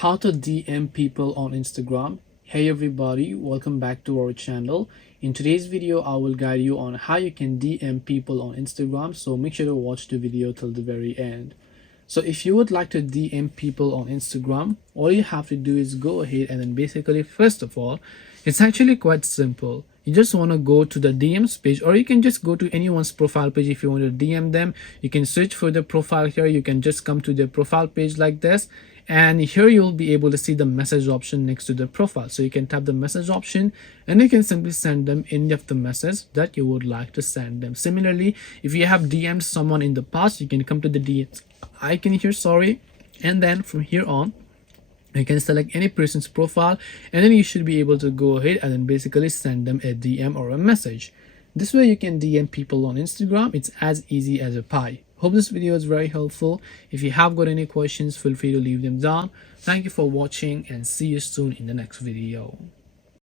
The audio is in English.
How to DM people on Instagram. Hey everybody, welcome back to our channel. In today's video I will guide you on how you can DM people on Instagram, so make sure to watch the video till the very end. So if you would like to DM people on Instagram, all you have to do is go ahead and then basically, first of all, it's actually quite simple. You just want to go to the DMs page, or you can just go to anyone's profile page. If you want to DM them, you can search for the profile here. You can just come to their profile page like this, and here you'll be able to see the message option next to the profile. So you can tap the message option and you can simply send them any of the message that you would like to send them. Similarly, if you have DM'd someone in the past, you can come to the DMs icon here, and then from here on you can select any person's profile, and then you should be able to go ahead and then basically send them a DM or a message. This way you can DM people on Instagram. It's as easy as a pie. Hope this video is very helpful. If you have got any questions, feel free to leave them down. Thank you for watching and see you soon in the next video.